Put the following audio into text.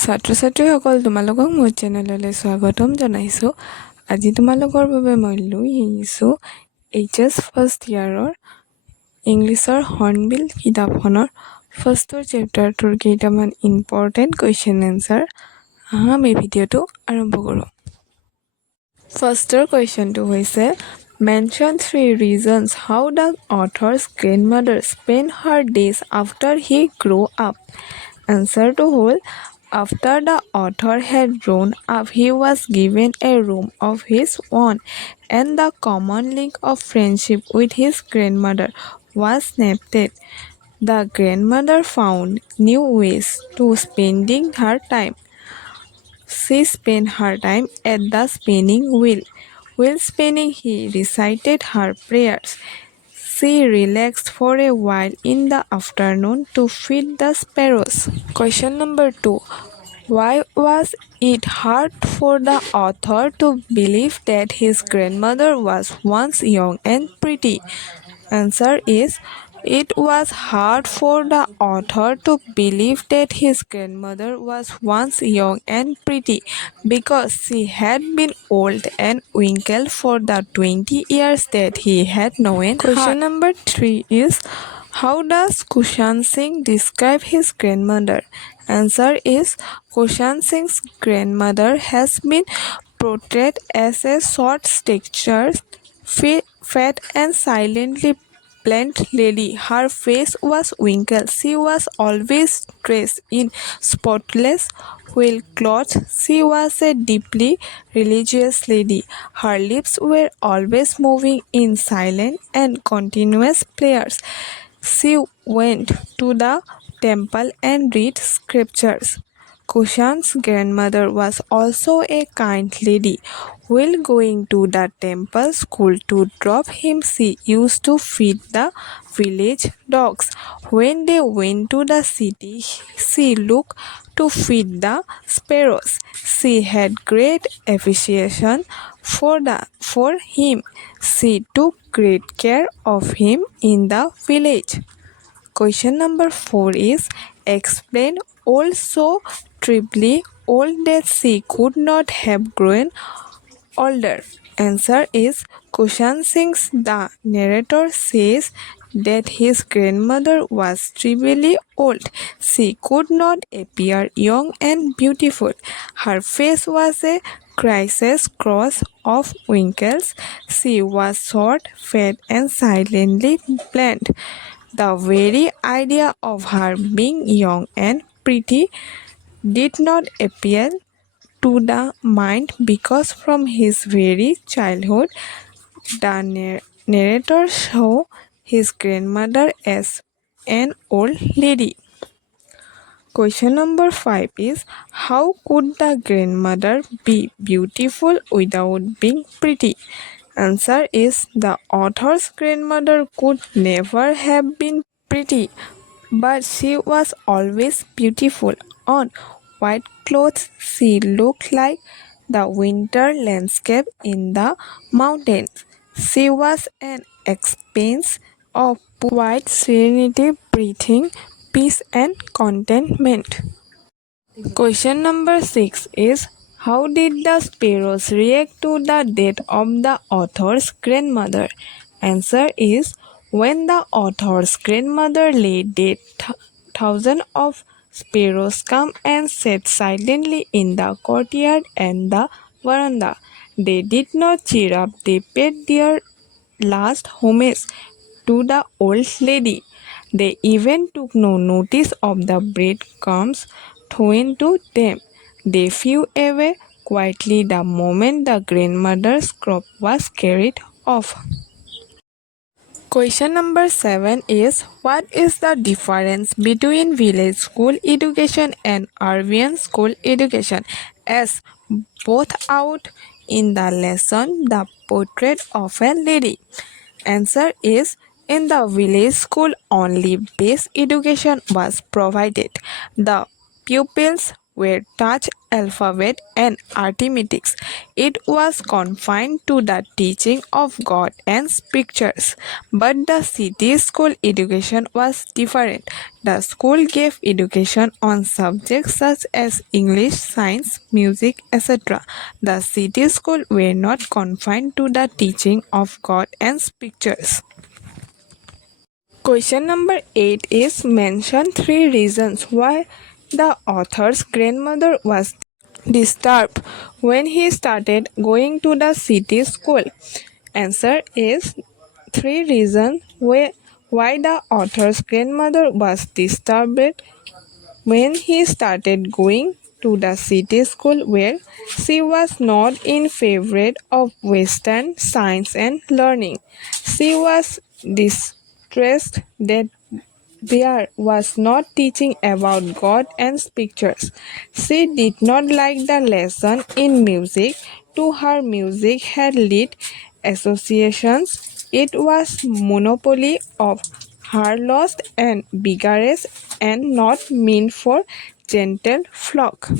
ছাত্ৰ ছাত্ৰীসকল তোমালোকক মোৰ চেনেললৈ স্বাগতম জনাইছোঁ। আজি তোমালোকৰ বাবে মই লৈ আহিছোঁ HS ফাৰ্ষ্ট ইয়াৰৰ ইংলিছৰ হৰ্ণবিল কিতাপখনৰ ফাৰ্ষ্টৰ চেপ্টাৰটোৰ কেইটামান ইম্পৰ্টেণ্ট কুৱেশ্যন এনচাৰ। আমি ভিডিঅ'টো আৰম্ভ কৰোঁ। ফাৰ্ষ্টৰ কুৱেশ্যনটো হৈছে mention 3 reasons how the author's grandmother spent her days after he grew up. এনচাৰটো হ'ল after the author had grown up, he was given a room of his own, and the common link of friendship with his grandmother was snapped. The grandmother found new ways to spending her time. She spent her time at the spinning wheel. While spinning, he recited her prayers. She relaxed for a while in the afternoon to feed the sparrows. Question number 2. Why was it hard for the author to believe that his grandmother was once young and pretty? Answer is, it was hard for the author to believe that his grandmother was once young and pretty because she had been old and wrinkled for the 20 years that he had known her. Question number 3 is, how does Kushan Singh describe his grandmother? Answer is, Kushan Singh's grandmother has been portrayed as a short-statured, fat and silently bland lady. Her face was wrinkled. She was always dressed in spotless white clothes. She was a deeply religious lady. Her lips were always moving in silent and continuous prayers. She went to the temple and read scriptures. Kushan's grandmother was also a kind lady. While going to the temple school to drop him, she used to feed the village dogs. When they went to the city, she looked to feed the sparrows. She had great appreciation for him. She took great care of him in the village. Question number 4 is, explain old so terribly old that she could not have grown older. Answer is, Kushan Singh's the narrator says that his grandmother was terribly old. She could not appear young and beautiful. Her face was a crisis cross of wrinkles. She was short, fat, and silently bland. The very idea of her being young and pretty did not appeal to the mind because from his very childhood, the narrator saw his grandmother as an old lady. Question number 5 is, how could the grandmother be beautiful without being pretty? Answer is, the author's grandmother could never have been pretty, but she was always beautiful. On white clothes, she looked like the winter landscape in the mountains. She was an expanse of quiet serenity, breathing peace and contentment. Question number 6 is, how did the sparrows react to the death of the author's grandmother? Answer is, when the author's grandmother lay dead, thousands of sparrows come and sat silently in the courtyard and the veranda. They did not cheer up. They paid their last homage to the old lady. They even took no notice of the breadcrumbs thrown to them. They flew away quietly the moment the grandmother's crop was carried off. Question number 7 is, what is the difference between village school education and urban school education? As both out in the lesson, the portrait of a lady. Answer is, in the village school only basic education was provided. The pupils were touch, alphabet, and arithmetics. It was confined to the teaching of God and scriptures. But the city school education was different. The school gave education on subjects such as English, science, music, etc. The city school were not confined to the teaching of God and scriptures. Question number 8 is mention 3 reasons why the author's grandmother was disturbed when he started going to the city school. Answer is 3 reasons why the author's grandmother was disturbed when he started going to the city school where she was not in favor of Western science and learning. She was distressed that there was not teaching about God and scriptures. She did not like the lesson in music. To her, music had lit associations. It was monopoly of her lost and vigorous and not meant for gentle flock.